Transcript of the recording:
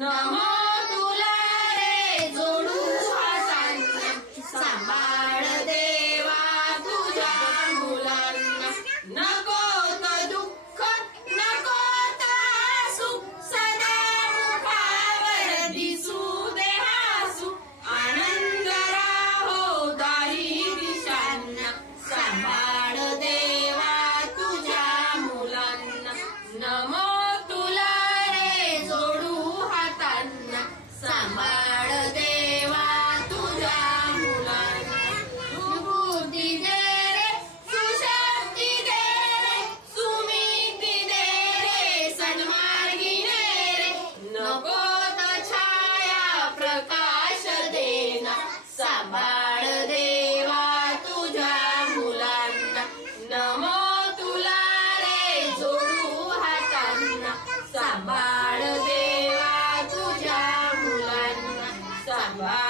नमो तुला रे जोडू हातांना, सांभाळ देवा तुझ्या मुलांना. नको तर दुःख नको तर सुख, सदा मुखावर दिसू दे हसू. आनंद राहो दारी दिशांना, सांभाळ देवा तुझ्या मुलांना. नमो तुला रे जोडू हातांना, सांभाळ देवा तुझ्या मुलांना. तू बुद्धी दे रे, सुशक्ती दे रे, सुमिती दे रे, सन्मार्गी दे रे. नको तर छाया प्रकाश देना, सांभाळ देवा तुझ्या मुलांना. नमो तुला रे जोडू हातांना, सांभाळ देवा तुझ्या मुलांना. सांभाळ